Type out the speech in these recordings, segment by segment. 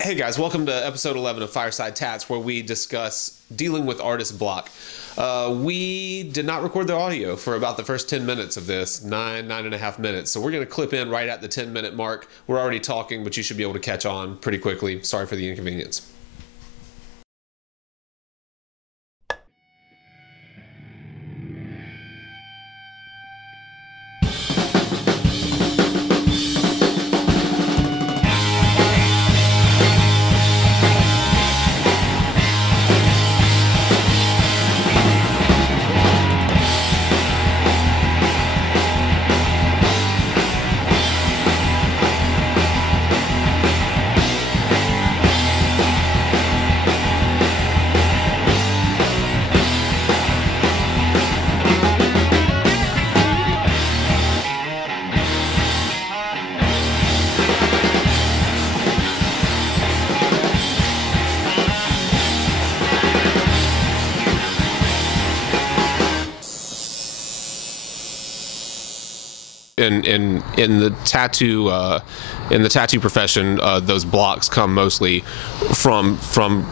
Hey guys, welcome to episode 11 of Fireside Tats, where we discuss dealing with artist block. We did not record the audio for about the first 10 minutes of this, nine and a half minutes. So we're going to clip in right at the 10-minute mark. We're already talking, but you should be able to catch on pretty quickly. Sorry for the inconvenience. In the tattoo profession, those blocks come mostly from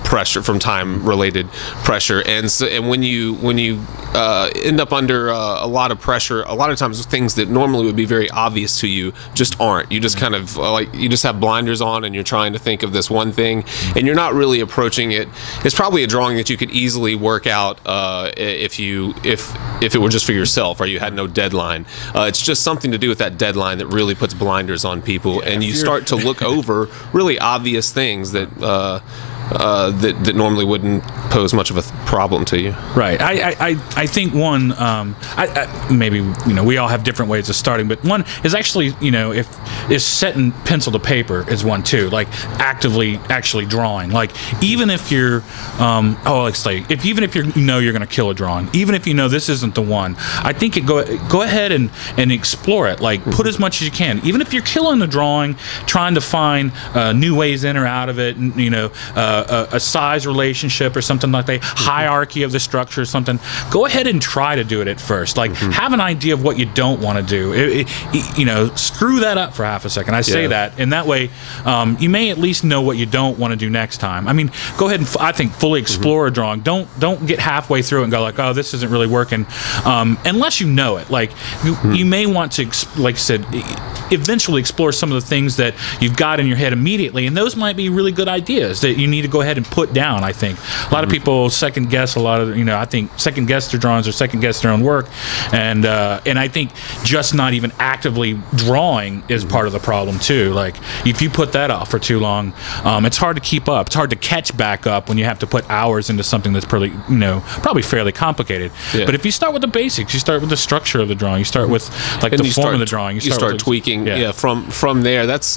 pressure, from time related pressure, and when you end up under a lot of pressure, a lot of times things that normally would be very obvious to you just aren't. You just kind of you just have blinders on and you're trying to think of this one thing and you're not really approaching it. It's probably a drawing that you could easily work out if it were just for yourself or you had no deadline. It's just something to do with that deadline that really puts blinders on people, and you start to look over really obvious things that that normally wouldn't pose much of a problem to you. Right. I think one, maybe, we all have different ways of starting, but one is actually, is setting pencil to paper is one too, like actually drawing. Like, even if you're, even if you're going to kill a drawing, even if this isn't the one, I think go ahead and explore it. Like, put as much as you can. Even if you're killing the drawing, trying to find new ways in or out of it, a size relationship or something like that, hierarchy of the structure or something, go ahead and try to do it at first. Like, have an idea of what you don't want to do. Screw that up for half a second. I say that, and that way you may at least know what you don't want to do next time. I mean, go ahead and I think fully explore a drawing. Don't get halfway through it and go like, oh, this isn't really working, unless you know it. Like, you may want to, like I said, eventually explore some of the things that you've got in your head immediately, and those might be really good ideas that you need to go ahead and put down. I think a lot of people second guess a lot of, I think second guess their drawings or second guess their own work, and I think just not even actively drawing is part of the problem too. Like, if you put that off for too long, it's hard to keep up. It's hard to catch back up when you have to put hours into something that's probably fairly complicated. But if you start with the basics, you start with the structure of the drawing, you start with like the form of the drawing, you start tweaking from there. That's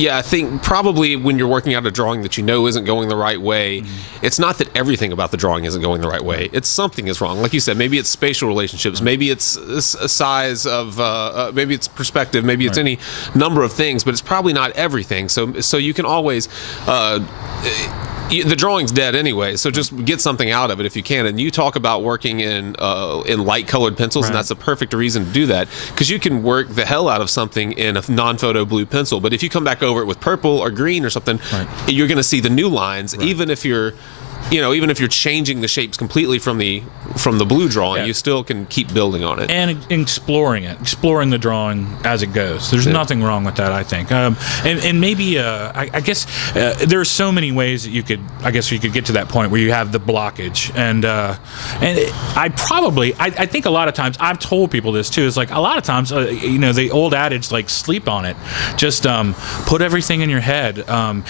I think probably when you're working out a drawing that isn't going the right way, it's not that everything about the drawing isn't going the right way. It's something is wrong. Like you said, maybe it's spatial relationships, maybe it's a size of, maybe it's perspective, maybe it's any number of things, but it's probably not everything. So you can always the drawing's dead anyway, so just get something out of it if you can. And you talk about working in light-colored pencils, and that's a perfect reason to do that, because you can work the hell out of something in a non-photo blue pencil. But if you come back over it with purple or green or something, you're going to see the new lines, even if you're even if you're changing the shapes completely from the blue drawing, you still can keep building on it and exploring the drawing as it goes. There's nothing wrong with that, I think. And maybe I guess there are so many ways that you could get to that point where you have the blockage. And I think a lot of times, I've told people this too, is like a lot of times the old adage, like, sleep on it. Just put everything in your head.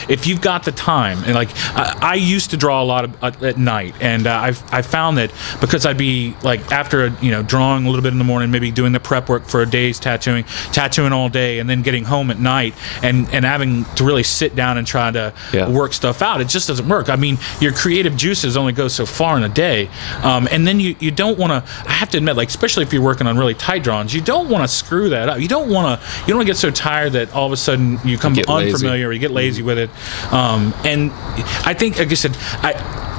If you've got the time, and like I used to draw a lot at night, and I found that because I'd be like, after drawing a little bit in the morning, maybe doing the prep work for a day's tattooing all day, and then getting home at night and having to really sit down and try to work stuff out, it just doesn't work. I mean, your creative juices only go so far in a day, and then you don't want to, I have to admit, like, especially if you're working on really tight drawings, you don't want to screw that up. You don't want to get so tired that all of a sudden you come unfamiliar or you get lazy with it. And I think, like I said,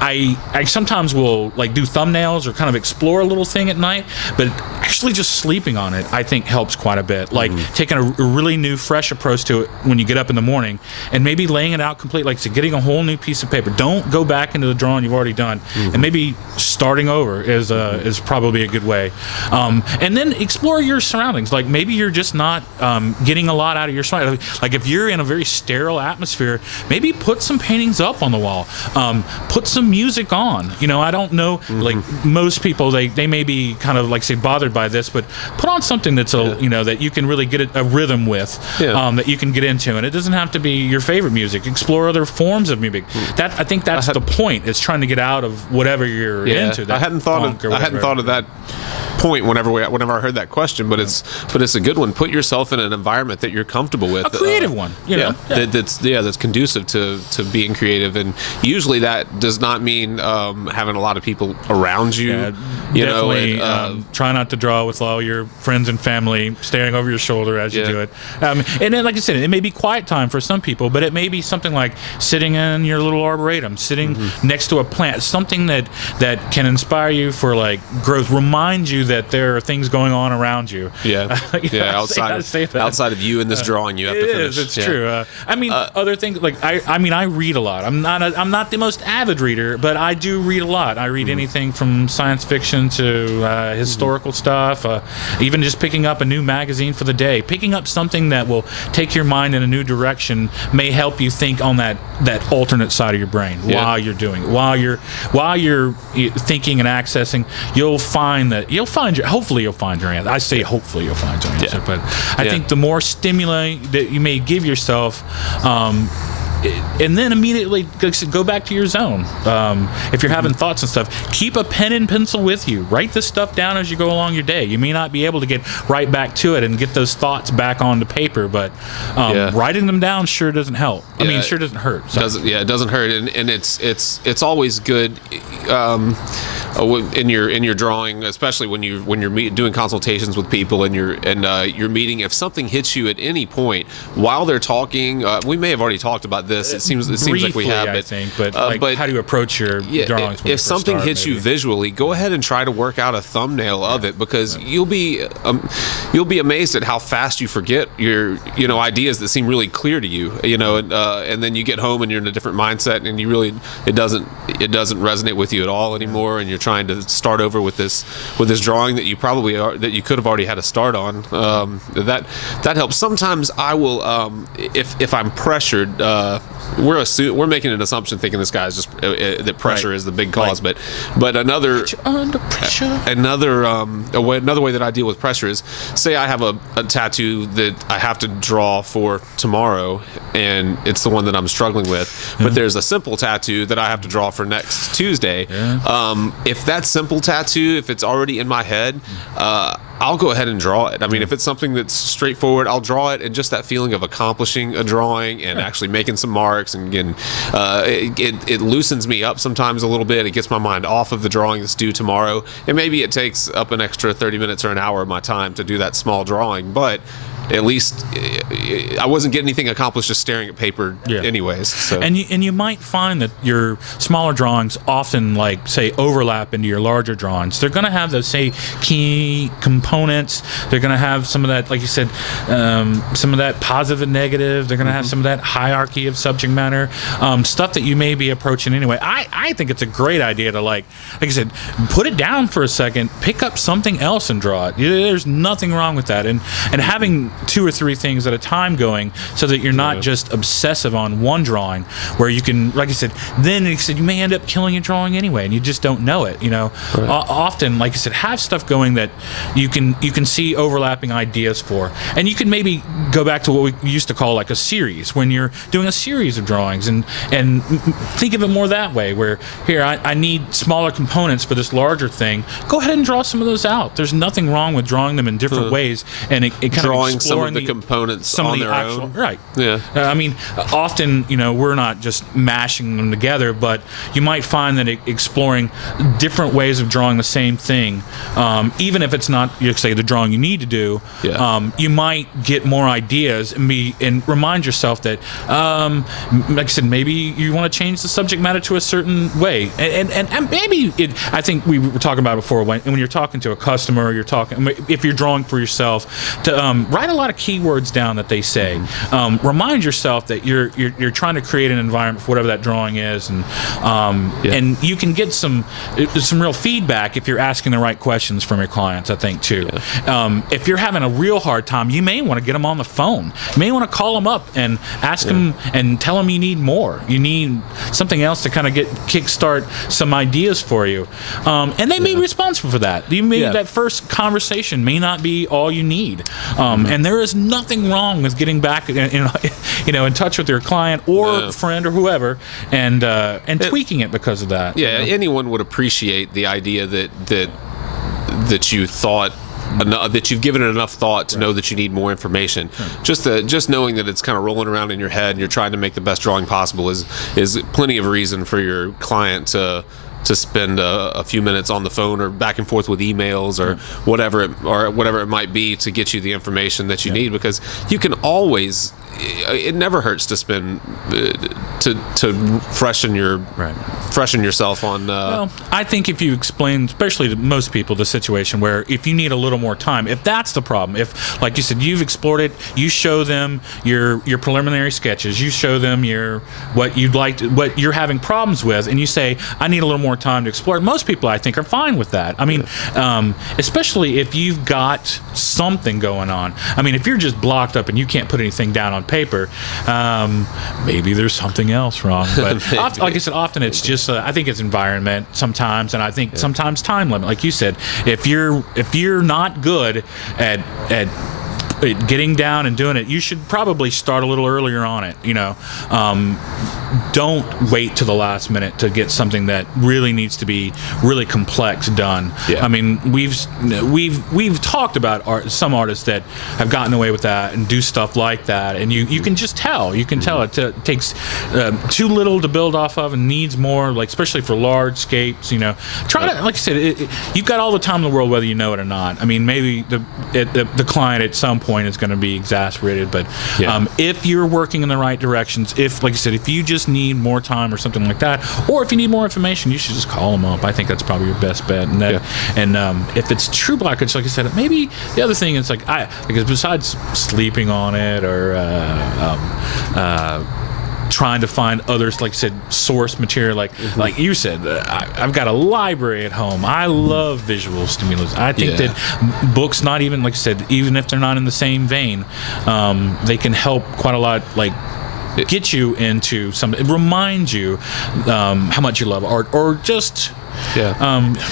I sometimes will like do thumbnails or kind of explore a little thing at night, but actually just sleeping on it, I think, helps quite a bit. Like taking a really new, fresh approach to it when you get up in the morning, and maybe laying it out complete, like so getting a whole new piece of paper. Don't go back into the drawing you've already done, and maybe starting over is probably a good way. And then explore your surroundings. Like maybe you're just not getting a lot out of your surroundings. Like if you're in a very sterile atmosphere, maybe put some paintings up on the wall. Put some music on. You know, I don't know. Like most people, they may be kind of like say bothered by this, but put on something that's that you can really get a rhythm with, that you can get into, and it doesn't have to be your favorite music. Explore other forms of music. I think that's the point. Is trying to get out of whatever you're into. I hadn't thought of that point whenever I heard that question, but it's a good one. Put yourself in an environment that you're comfortable with, a creative one, that's conducive to being creative, and usually that does not mean having a lot of people around you. Try not to draw with all your friends and family staring over your shoulder as you do it. And then, like I said, it may be quiet time for some people, but it may be something like sitting in your little arboretum, sitting next to a plant, something that can inspire you for like growth, remind you that there are things going on around you. Outside of you and this drawing you have to finish. It's true. Other things like I read a lot. I'm not the most avid reader, but I do read a lot. I read anything from science fiction to historical stuff, even just picking up a new magazine for the day. Picking up something that will take your mind in a new direction may help you think on that alternate side of your brain while you're doing it. While you're thinking and accessing, hopefully you'll find your answer. I say hopefully you'll find your answer, but I think the more stimuli that you may give yourself, and then immediately go back to your zone. If you're having thoughts and stuff, keep a pen and pencil with you. Write this stuff down as you go along your day. You may not be able to get right back to it and get those thoughts back onto paper, but writing them down sure doesn't help. Sure doesn't hurt. So. It doesn't hurt, and it's always good. In your drawing, especially when you're doing consultations with people and you're meeting, if something hits you at any point while they're talking, we may have already talked about this. It seems like we have, I think, but how do you approach your drawings? If something hits you visually, go ahead and try to work out a thumbnail of it, because you'll be amazed at how fast you forget your ideas that seem really clear to you. And then you get home and you're in a different mindset, and it doesn't resonate with you at all anymore, and you're trying to start over with this drawing that you could have already had a start on. That helps. Sometimes I will, if I'm pressured, we're making an assumption thinking this guy's just that pressure is the big cause, but another under pressure. Another way that I deal with pressure is, say I have a tattoo that I have to draw for tomorrow, and it's the one that I'm struggling with, but there's a simple tattoo that I have to draw for next Tuesday. If that simple tattoo, if it's already in my head, I'll go ahead and draw it. If it's something that's straightforward, I'll draw it, and just that feeling of accomplishing a drawing and actually making some marks, and again, it loosens me up sometimes a little bit. It gets my mind off of the drawing that's due tomorrow, and maybe it takes up an extra 30 minutes or an hour of my time to do that small drawing, but at least I wasn't getting anything accomplished just staring at paper anyways. So. And you might find that your smaller drawings often, like, say, overlap into your larger drawings. They're going to have those, say, key components. They're going to have some of that, like you said, some of that positive and negative. They're going to have some of that hierarchy of subject matter, stuff that you may be approaching anyway. I think it's a great idea to, like I said, put it down for a second, pick up something else and draw it. There's nothing wrong with that. And having 2 or 3 things at a time going, so that you're not just obsessive on one drawing, where you can, like I said, then you may end up killing your drawing anyway, and you just don't know it. Often, like I said, have stuff going that you can see overlapping ideas for, and you can maybe go back to what we used to call like a series, when you're doing a series of drawings, and think of it more that way, where here I need smaller components for this larger thing. Go ahead and draw some of those out. There's nothing wrong with drawing them in different ways, and it kind drawing some of exploring the components some on of the their actual, own. right? Yeah. I mean, often, we're not just mashing them together, but you might find that exploring different ways of drawing the same thing, even if it's not, you say, the drawing you need to do, you might get more ideas and remind yourself that, like I said, maybe you want to change the subject matter to a certain way, and maybe I think we were talking about it before when you're talking to a customer, if you're drawing for yourself, to write a lot of keywords down that they say. Remind yourself that you're trying to create an environment for whatever that drawing is, and you can get some real feedback if you're asking the right questions from your clients, I think, too. If you're having a real hard time, you may want to get them on the phone. You may want to call them up and ask them and tell them you need more. You need something else to kind of kickstart some ideas for you. And they may be responsible for that. That first conversation may not be all you need. And there is nothing wrong with getting back in touch with your client or friend or whoever and tweaking it because of that. Yeah, anyone would appreciate the idea that you thought that you've given it enough thought to know that you need more information. Just knowing that it's kind of rolling around in your head and you're trying to make the best drawing possible is plenty of reason for your client to spend a few minutes on the phone or back and forth with emails or whatever it might be to get you the information that you need, because you can always, it never hurts to spend to freshen yourself on. Well, I think if you explain, especially to most people, the situation where if you need a little more time, if that's the problem, if, like you said, you've explored it, you show them your preliminary sketches, you show them what you're having problems with, and you say, I need a little more time to explore it. Most people, I think, are fine with that. I mean, especially if you've got something going on. I mean, if you're just blocked up and you can't put anything down on paper, maybe there's something else wrong. But like I said, often it's just I think it's environment sometimes, and I think sometimes time limit. Like you said, if you're not good at getting down and doing it, you should probably start a little earlier on it. Don't wait to the last minute to get something that really needs to be really complex done. I mean, we've talked about some artists that have gotten away with that and do stuff like that, and you can just tell. You can tell it takes too little to build off of and needs more, like especially for large scapes. Try to, like I said, you've got all the time in the world whether you know it or not. I mean, maybe the client at some point is going to be exasperated, but if you're working in the right directions, like I said, if you just need more time or something like that, or if you need more information, you should just call them up. I think that's probably your best bet. And if it's true blockage, like I said, maybe the other thing is because besides sleeping on it or trying to find others, like I said, source material, like you said, I've got a library at home. I love visual stimulus. I think that books, not even, like I said, even if they're not in the same vein, they can help quite a lot, like get you into remind you how much you love art, or just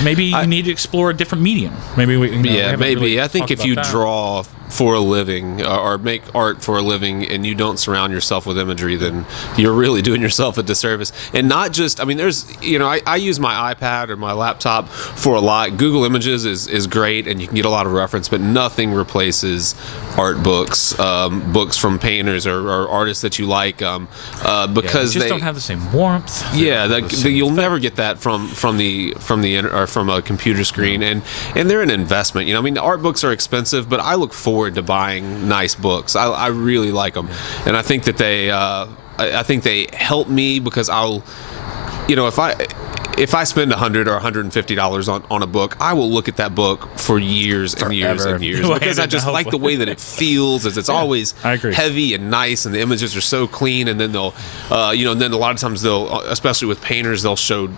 maybe you need to explore a different medium. Maybe maybe. I think if you draw for a living or make art for a living and you don't surround yourself with imagery, then you're really doing yourself a disservice. And not just, I mean, there's, I use my iPad or my laptop for a lot. Google Images is great and you can get a lot of reference, but nothing replaces art books, books from painters or artists that you like, because they just don't have the same warmth. You'll never get that from a computer screen, and they're an investment. I mean, art books are expensive, but I look forward to buying nice books. I really like them, and I think that they help me, because I'll, if I spend $100 or $150 on a book, I will look at that book for years and years and years, because I just like the way that it feels. As it's always heavy and nice, and the images are so clean. And then they'll, and then a lot of times they'll, especially with painters, they'll show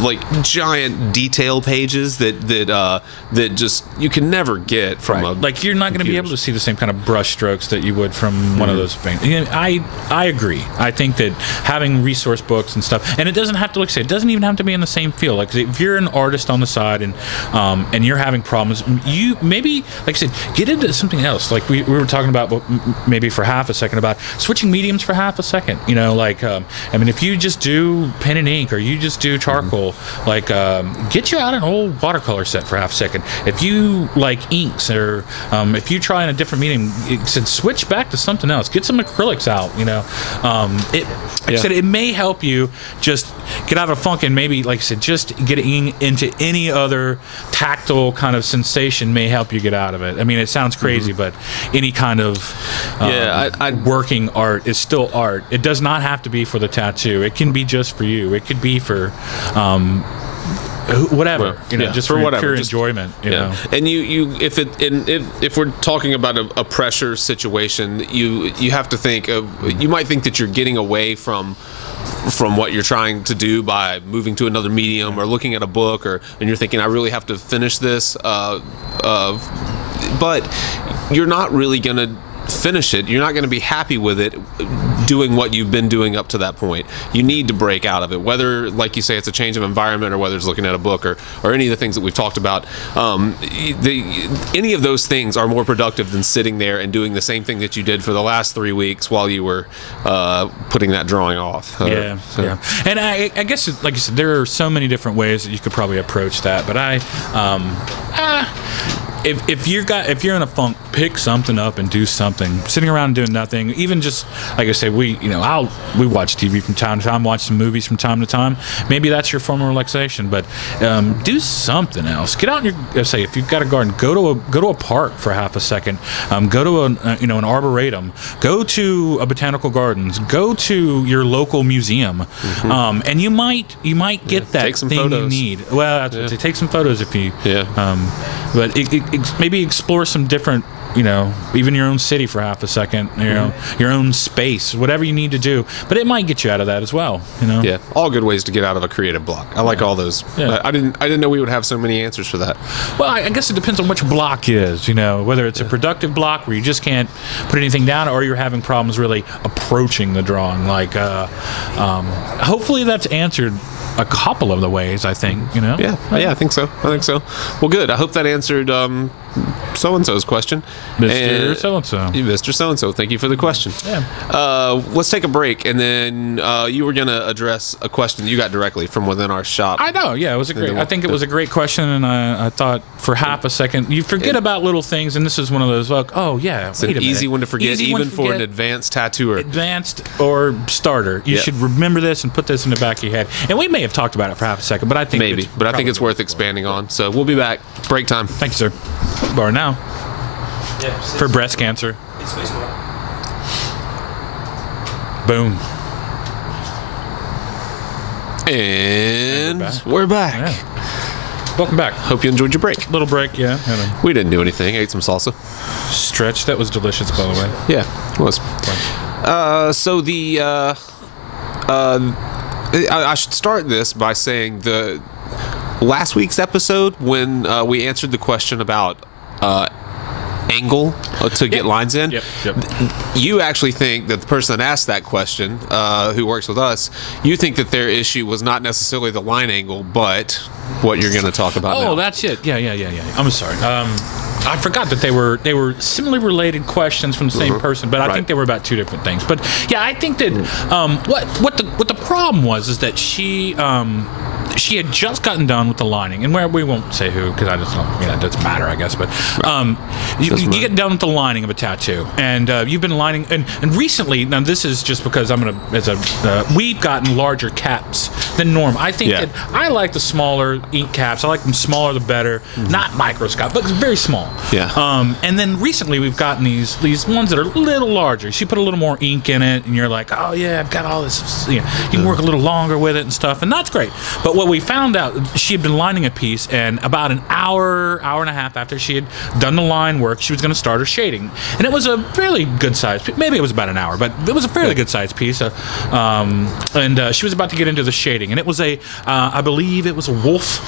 like giant detail pages that just you can never get from a like you're not going to be able to see the same kind of brush strokes that you would from one of those paintings. I agree. I think that having resource books and stuff, and it doesn't have to, like I say, it doesn't even have to be in the the same field. Like if you're an artist on the side and you're having problems, you maybe, like I said, get into something else. Like we were talking about maybe for half a second about switching mediums for half a second. You know, like I mean, if you just do pen and ink or you just do charcoal, like get you out an old watercolor set for half a second. If you like inks or if you try in a different medium, switch back to something else. Get some acrylics out. You know, like I said, it may help you just get out of a funk, and maybe, like I said, just getting into any other tactile kind of sensation may help you get out of it. I mean, it sounds crazy, but any kind of working art is still art. It does not have to be for the tattoo. It can be just for you. It could be for whatever, you know, just for whatever, pure enjoyment. You know, and if we're talking about a pressure situation, you have to think of, you might think that you're getting away from what you're trying to do by moving to another medium or looking at a book, and you're thinking, I really have to finish this, but you're not really going to finish it. You're not going to be happy with it doing what you've been doing up to that point. You need to break out of it, whether, like you say, it's a change of environment or whether it's looking at a book or any of the things that we've talked about. Any of those things are more productive than sitting there and doing the same thing that you did for the last 3 weeks while you were putting that drawing off. And I guess, like you said, there are so many different ways that you could probably approach that, but if you're in a funk, pick something up and do something. Sitting around doing nothing, even just, like I say, we watch TV from time to time, watch some movies from time to time. Maybe that's your form of relaxation, but do something else. Get out in your, say, if you've got a garden, go to a park for half a second. Go to an arboretum. Go to a botanical gardens. Go to your local museum, and you might get that take some thing photos. You need. Well, take some photos if you. But maybe explore some different, you know, even your own city for half a second, you know, your own space, whatever you need to do. But it might get you out of that as well, you know. Yeah, all good ways to get out of a creative block. I like all those. Yeah. I didn't know we would have so many answers for that. Well, I guess it depends on which block is, you know, whether it's a productive block where you just can't put anything down, or you're having problems really approaching the drawing. Like, hopefully that's answered a couple of the ways, I think, you know. Yeah, I think so. Well, good. I hope that answered so-and-so's question. Mr. So-and-so. Mr. So-and-so, thank you for the question. Yeah. Let's take a break, and then you were going to address a question you got directly from within our shop. I know, yeah, it was I think it was a great question, and I thought for half a second, you forget about little things, and this is one of those, like, oh, yeah, it's an easy one to forget, even for an advanced tattooer. Advanced or starter. You should remember this and put this in the back of your head. And we may have talked about it for half a second, but I think maybe, but I think it's worth expanding on. So we'll be back. Break time. Thank you, sir. Bar now. For breast cancer. Boom. And we're back. Yeah. Welcome back. Hope you enjoyed your break. Little break, yeah. We didn't do anything. Ate some salsa. Stretch. That was delicious, by the way. Yeah, it was. So the I should start this by saying the last week's episode, when we answered the question about angle to get lines in, you actually think that the person that asked that question, who works with us, you think that their issue was not necessarily the line angle, but what you're going to talk about now. Oh, that's it. Yeah. I'm sorry. I forgot that they were similarly related questions from the same person, but I think they were about two different things. But yeah, I think that what the problem was is that she had just gotten done with the lining, and we won't say who, because I just don't, it doesn't matter, I guess. But you get done with the lining of a tattoo, and you've been lining, and recently, now this is just because we've gotten larger caps than norm. I think that I like the smaller ink caps. I like them smaller the better, not microscopic, but very small. Yeah. And then recently we've gotten these ones that are a little larger. She put a little more ink in it, and you're like, oh yeah, I've got all this. You can work a little longer with it and stuff, and that's great. But what we found out, she had been lining a piece, and about an hour and a half after she had done the line work, she was going to start her shading, and it was a fairly good size. Maybe it was about an hour, but it was a fairly good size piece. And she was about to get into the shading, and it was I believe it was a wolf,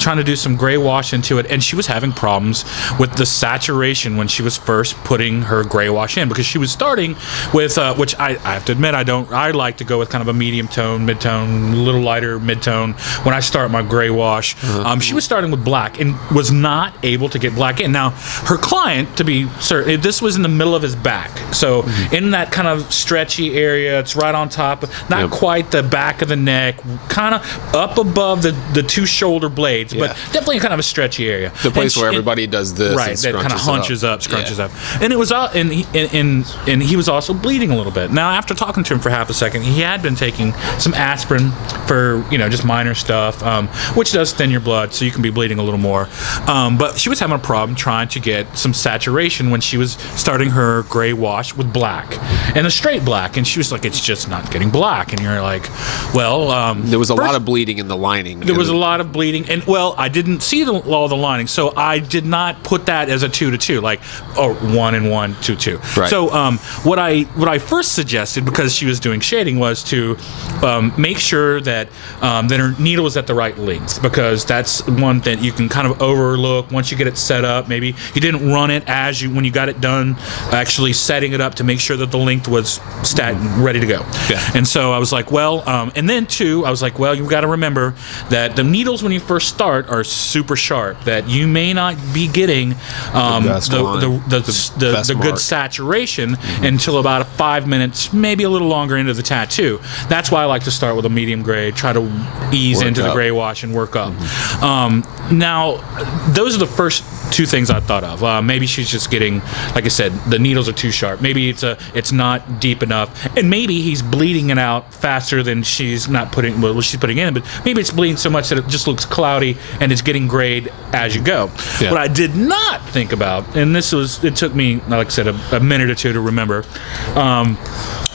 trying to do some gray wash into it, and she was having problems with the saturation when she was first putting her gray wash in, because she was starting with which I have to admit I like to go with kind of a medium tone, mid-tone, a little lighter mid-tone, when I start my gray wash. She was starting with black and was not able to get black in. Now, her client, to be certain, this was in the middle of his back. So in that kind of stretchy area, it's right on top, not quite the back of the neck, kind of up above the two shoulder blades, but definitely kind of a stretchy area. The place where everybody does this, right? That kind of hunches up, scrunches up, and it was and he was also bleeding a little bit. Now, after talking to him for half a second, he had been taking some aspirin for just minor stuff, which does thin your blood, so you can be bleeding a little more. But she was having a problem trying to get some saturation when she was starting her gray wash with black and a straight black, and she was like, "It's just not getting black." And you're like, "Well, there was a lot of bleeding in the lining." There was a lot of bleeding, and I didn't see all the lining, so I did not put that as a 2 to 2, like 1 and 1, 2 2. Right. So what I first suggested, because she was doing shading, was to make sure that her needle was at the right length, because that's one that you can kind of overlook once you get it set up. Maybe you didn't run it when you got it done, actually setting it up to make sure that the length was ready to go. Yeah. And so I was like, and then too, I was like, you've got to remember that the needles when you first start are super sharp, that you may not be getting the good saturation until about 5 minutes, maybe a little longer into the tattoo. That's why I like to start with a medium gray, try to ease into the gray wash and work up. Now, those are the first two things I thought of. Maybe she's just getting, like I said, the needles are too sharp. Maybe it's not deep enough, and maybe he's bleeding it out faster than she's putting in. But maybe it's bleeding so much that it just looks cloudy and it's getting grayed as you go. Yeah. What I did not think about, and it took me, like I said, a minute or two to remember,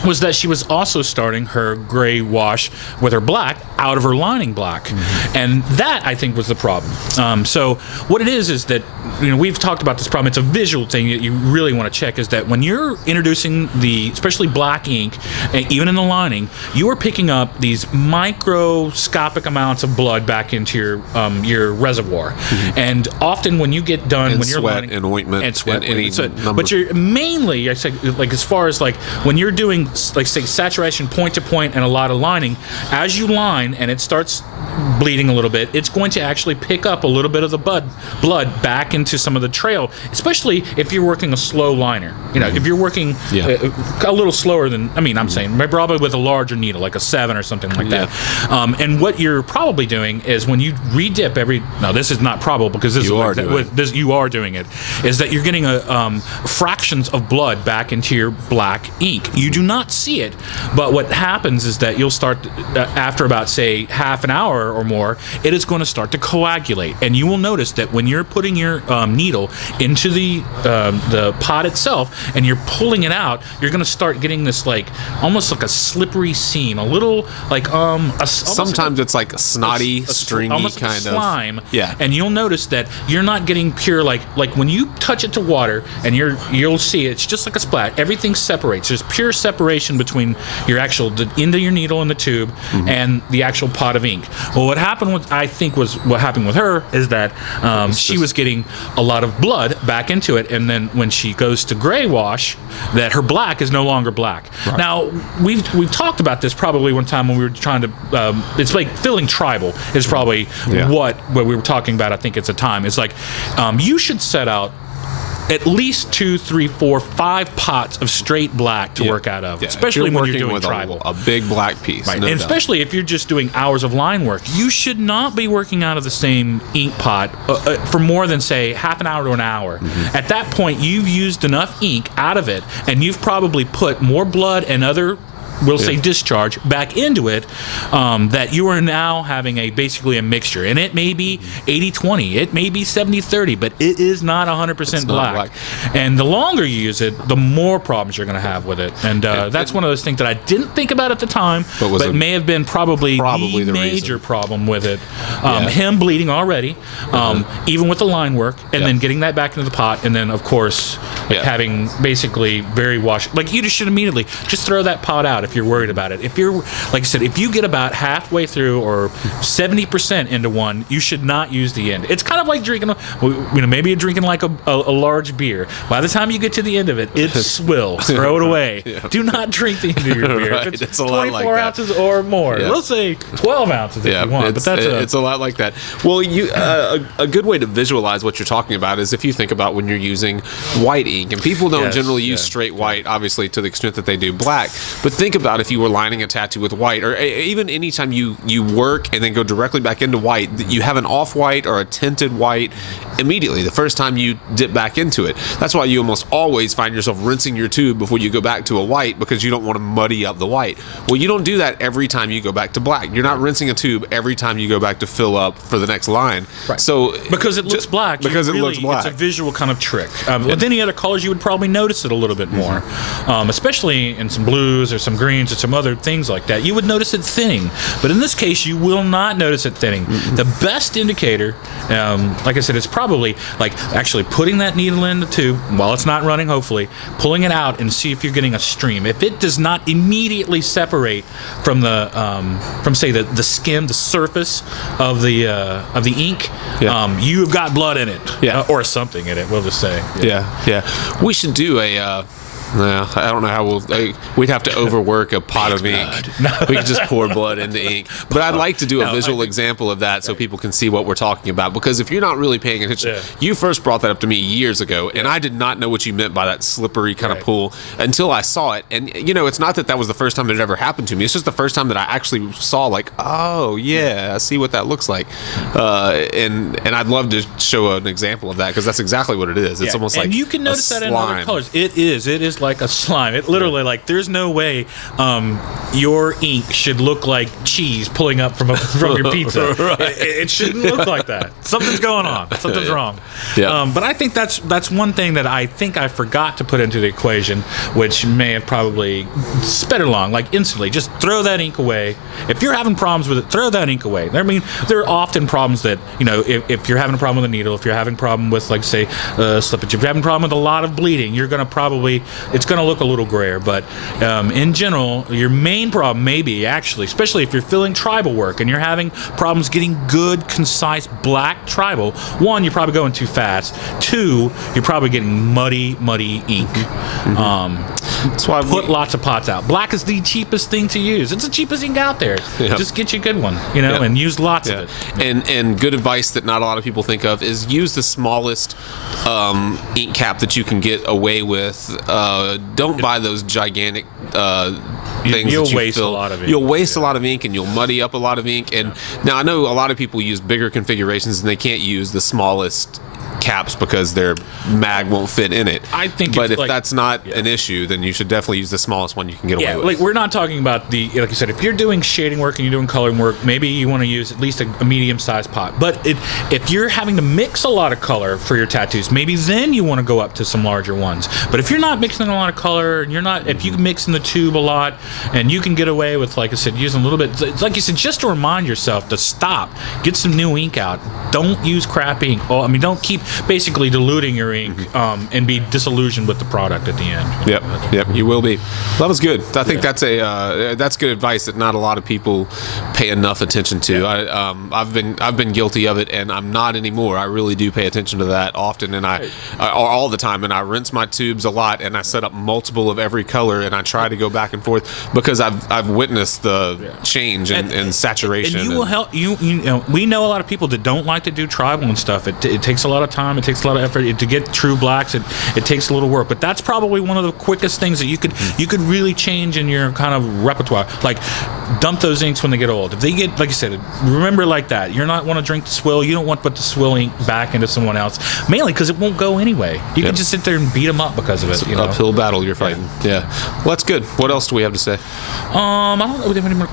was that she was also starting her gray wash with her black out of her lining black. And that, I think, was the problem. So what it is that, we've talked about this problem. It's a visual thing that you really want to check, is that when you're introducing especially black ink, even in the lining, you are picking up these microscopic amounts of blood back into your reservoir. And often when you get done, when you're sweat lining, and ointment and sweat, and but you're mainly, I say, like, as far as like when you're doing, like, say, saturation point to point and a lot of lining, as you line and it starts bleeding a little bit, it's going to actually pick up a little bit of the blood back into some of the trail, especially if you're working a slow liner. If you're working a little slower than, I'm saying, probably with a larger needle, like a 7 or something like that. And what you're probably doing is when you redip now this is not probable, because you are doing it, is that you're getting fractions of blood back into your black ink. You do not see it, but what happens is that you'll start, after about, say, half an hour or more, it is going to start to coagulate, and you will notice that when you're putting your needle into the pot itself and you're pulling it out, you're going to start getting this, like, almost like a slippery seam, a little like sometimes it's like a snotty, stringy almost kind like slime. Yeah. And you'll notice that you're not getting pure, like when you touch it to water, and you'll see it's just like a splat. Everything separates. There's pure separation between the end of your needle in the tube and the actual pot of ink. Well, what happened with her is that she was getting a lot of blood back into it, and then when she goes to gray wash, that her black is no longer black. Right. Now, we've talked about this probably one time when we were trying to, it's like filling tribal is probably what we were talking about, I think, at the time. It's like, you should set out at least 2, 3, 4, 5 pots of straight black to work out of, especially when you're doing tribal. A big black piece. Right. And especially if you're just doing hours of line work, you should not be working out of the same ink pot for more than, say, half an hour to an hour. At that point, you've used enough ink out of it, and you've probably put more blood and other, we'll say, discharge back into it, that you are now having basically a mixture. And it may be 80-20, it may be 70-30, but it is not 100% black. And the longer you use it, the more problems you're going to have with it. And that's one of those things that I didn't think about at the time, but may have been probably the major problem with it. Him bleeding already, even with the line work, and then getting that back into the pot, and then, of course, having basically very washed. Like, you just should immediately just throw that pot out. if you're worried about it. If you're, like I said, if you get about halfway through or 70% into one, you should not use the end. It's kind of like drinking, maybe you're drinking like a large beer. By the time you get to the end of it, it swills. Throw it away. Yeah. Do not drink the end of your beer. Right. If it's a 24 lot like ounces or more. Yeah. We'll say 12 ounces if you want. But it's a lot like that. Well, a good way to visualize what you're talking about is if you think about when you're using white ink, and people don't generally use straight white, obviously, to the extent that they do black. But think about if you were lining a tattoo with white, or even anytime you work and then go directly back into white, you have an off-white or a tinted white immediately the first time you dip back into it. That's why you almost always find yourself rinsing your tube before you go back to a white, because you don't want to muddy up the white. Well, you don't do that every time you go back to black. You're not rinsing a tube every time you go back to fill up for the next line. Right. So because it looks black. Because it looks black. It's a visual kind of trick. With any other colors, you would probably notice it a little bit more, especially in some blues or some greens or some other things like that. You would notice it thinning, but in this case, you will not notice it thinning. The best indicator, like I said, is probably like actually putting that needle in the tube while it's not running, hopefully, pulling it out and see if you're getting a stream. If it does not immediately separate from the say the skim, the surface of the ink, you've got blood in it, or something in it. We'll just say, we should do a. I don't know how we'd have to overwork a pot of ink. We could just pour blood into ink. But I'd like to do a visual example of that so people can see what we're talking about. Because if you're not really paying attention, you first brought that up to me years ago, and I did not know what you meant by that slippery kind of pool until I saw it. And, it's not that was the first time it ever happened to me. It's just the first time that I actually saw, like, oh, yeah, I see what that looks like. And I'd love to show an example of that, because that's exactly what it is. It's almost like and you can notice that in other colors. It is like a slime. It literally, like, there's no way your ink should look like cheese pulling up from your pizza. It shouldn't look like that. Something's going on. Something's wrong. But I think that's one thing that I think I forgot to put into the equation, which may have probably sped it along, like instantly. Just throw that ink away. If you're having problems with it, throw that ink away. I mean, there are often problems that, if you're having a problem with a needle, if you're having a problem with, like, say, slippage, if you're having a problem with a lot of bleeding, you're going to it's going to look a little grayer. But in general, your main problem may be actually, especially if you're filling tribal work and you're having problems getting good, concise black tribal, one, you're probably going too fast. Two, you're probably getting muddy ink. That's why put lots of pots out. Black is the cheapest thing to use. It's the cheapest ink out there. Just get you a good one, and use lots of it. And good advice that not a lot of people think of is use the smallest ink cap that you can get away with. Don't buy those gigantic things. You'll waste a lot of ink. You'll waste a lot of ink, and you'll muddy up a lot of ink. And now I know a lot of people use bigger configurations, and they can't use the smallest caps because their mag won't fit in it. I think, but if that's not an issue, then you should definitely use the smallest one you can get away with. Like, we're not talking about like you said, if you're doing shading work and you're doing coloring work, maybe you want to use at least a medium-sized pot. But if you're having to mix a lot of color for your tattoos, maybe then you want to go up to some larger ones. But if you're not mixing a lot of color, and if you mix in the tube a lot, and you can get away with, like I said, using a little bit, like you said, just to remind yourself to stop, get some new ink out. Don't use crap ink. Don't keep basically diluting your ink and be disillusioned with the product at the end. Yep, you will be. That was good. I think that's good advice that not a lot of people pay enough attention to. I've been guilty of it, and I'm not anymore. I really do pay attention to that often, and all the time. And I rinse my tubes a lot, and I set up multiple of every color, and I try to go back and forth because I've witnessed the change and saturation. And you will help. We know a lot of people that don't like to do tribal and stuff. It takes a lot of time. It takes a lot of effort to get true blacks. It takes a little work, but that's probably one of the quickest things that you could really change in your kind of repertoire. Like, dump those inks when they get old. If they get, like you said, remember like that. You're not want to drink the swill. You don't want to put the swill ink back into someone else, mainly because it won't go anyway. You can just sit there and beat them up because of it. It's an uphill battle you're fighting. Yeah. Well, that's good. What else do we have to say? I don't know. Any more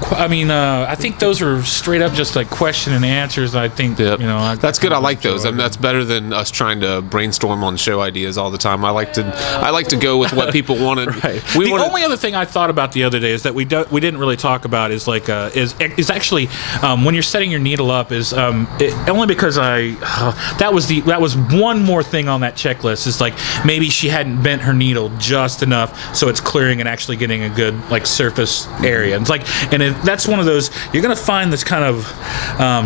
I think those are straight up just like question and answers. I think that's good. I like those. I mean, that's better than us trying to brainstorm on show ideas all the time. I like to go with what people wanted. Right. The only other thing I thought about the other day is that we didn't really talk about is like is actually when you're setting your needle up is only because that was one more thing on that checklist is like maybe she hadn't bent her needle just enough so it's clearing and actually getting a good like surface area. It's like, and that's one of those you're gonna find this kind of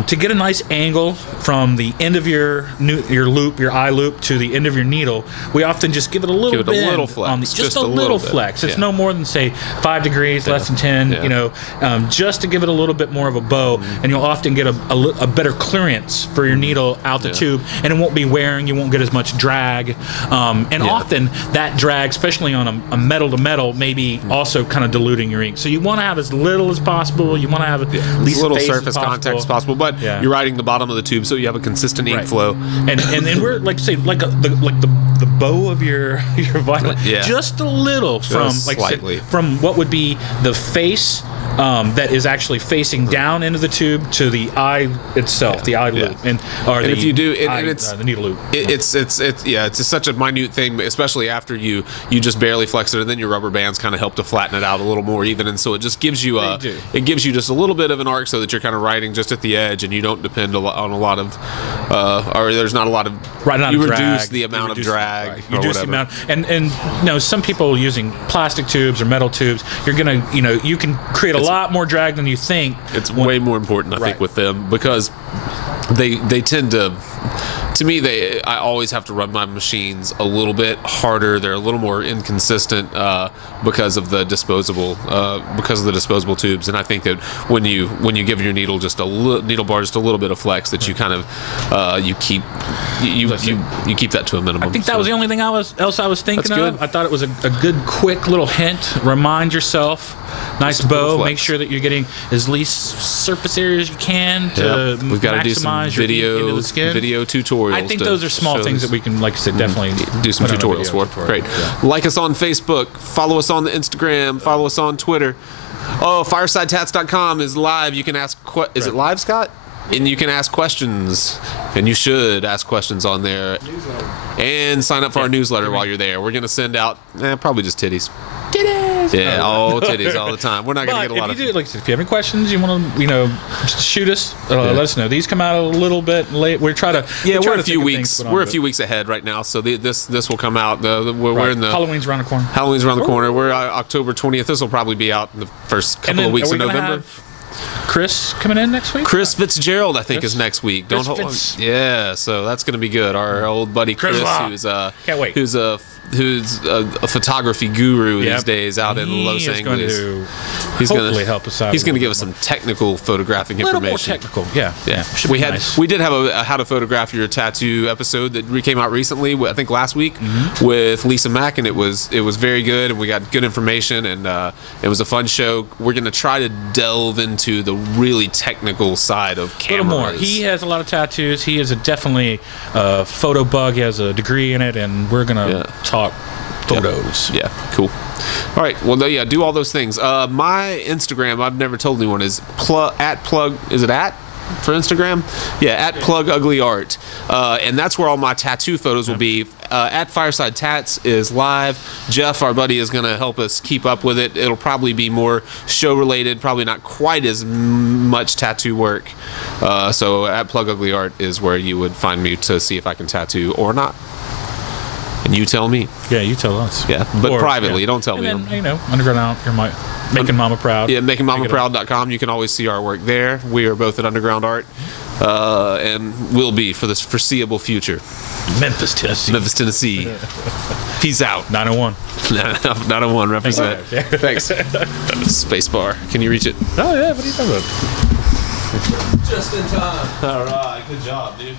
to get a nice angle from the end of your loop, your eye loop, to the end of your needle. We often just give it a little bit, flex, just a little flex. It's no more than say 5 degrees, less than 10. You know, just to give it a little bit more of a bow, and you'll often get a better clearance for your needle out the tube, and it won't be wearing. You won't get as much drag, and often that drag, especially on a metal to metal, may be also kind of diluting your ink. So you want to have as little as possible. You want to have at least little surface contact as possible, but you're riding the bottom of the tube, so you have a consistent ink flow. And we're like say the bow of your violin, just a little from slightly from what would be the face. That is actually facing down into the tube to the eye itself, the eye loop, and if you do, it's the needle loop. It's just such a minute thing, especially after you just barely flex it, and then your rubber bands kind of help to flatten it out a little more even, and so it just gives you just a little bit of an arc so that you're kind of riding just at the edge, and you don't depend on a lot of, or there's not a lot of. You reduce the amount of drag. You reduce the amount, and you know, some people using plastic tubes or metal tubes, you're gonna you can create a lot more drag than you think. It's way more important, I think, with them because they tend to me, I always have to run my machines a little bit harder. They're a little more inconsistent because of the disposable disposable tubes. And I think that when you give your needle just needle bar just a little bit of flex, that you kind of you keep that to a minimum. I think that was the only thing I was thinking of. I thought it was a good quick little hint. Remind yourself. Nice bow. Make sure that you're getting as least surface area as you can to we've got to do some video tutorials. I think those are small things that we can, like I said, definitely do some tutorials for. Great. Like us on Facebook. Follow us on the Instagram. Follow us on Twitter. Oh, FiresideTats.com is live. You can ask. Is it live, Scott? And you can ask questions, and you should ask questions on there, and sign up for our newsletter while you're there. We're gonna send out probably just titties. Yeah, titties all the time. We're not going to get a lot of. If you have any questions, you want to, just shoot us. Let us know. These come out a little bit late. We're trying to. We're a few weeks. We're a few weeks ahead right now, so this will come out. We're in the Halloween's around the corner. Halloween's around the corner. We're October 20th. This will probably be out in the first couple of weeks of November. Chris coming in next week? Chris Fitzgerald, I think, is next week. Don't hold on. Yeah, so that's going to be good. Our old buddy Chris can't wait. who's a photography guru these days out in Los Angeles. He's going to help us out. He's going to give us some technical photographing information. A little more technical, yeah. We did have a how to photograph your tattoo episode that came out recently. I think last week with Lisa Mack, and it was very good, and we got good information, and it was a fun show. We're going to try to delve into the really technical side of cameras. A little more. He has a lot of tattoos. He is definitely a photo bug. He has a degree in it, and we're going to talk photos. Yeah, cool. All right, well, do all those things. My Instagram, I've never told anyone, is is it at? For Instagram? Yeah, at Plug Ugly Art. And that's where all my tattoo photos will be. At Fireside Tats is live. Jeff, our buddy, is going to help us keep up with it. It'll probably be more show-related, probably not quite as much tattoo work. So at Plug Ugly Art is where you would find me to see if I can tattoo or not. And you tell me. Yeah, you tell us. Yeah, but privately. Don't tell me. And then, Underground Out, you're Making Mama Proud. Yeah, makingmamaproud.com. You can always see our work there. We are both at Underground Art, and will be for this foreseeable future. Memphis, Tennessee. Peace out. 901. 901, represent. Thanks. Spacebar. Can you reach it? Oh, yeah. What are you talking about? Just in time. All right. Good job, dude.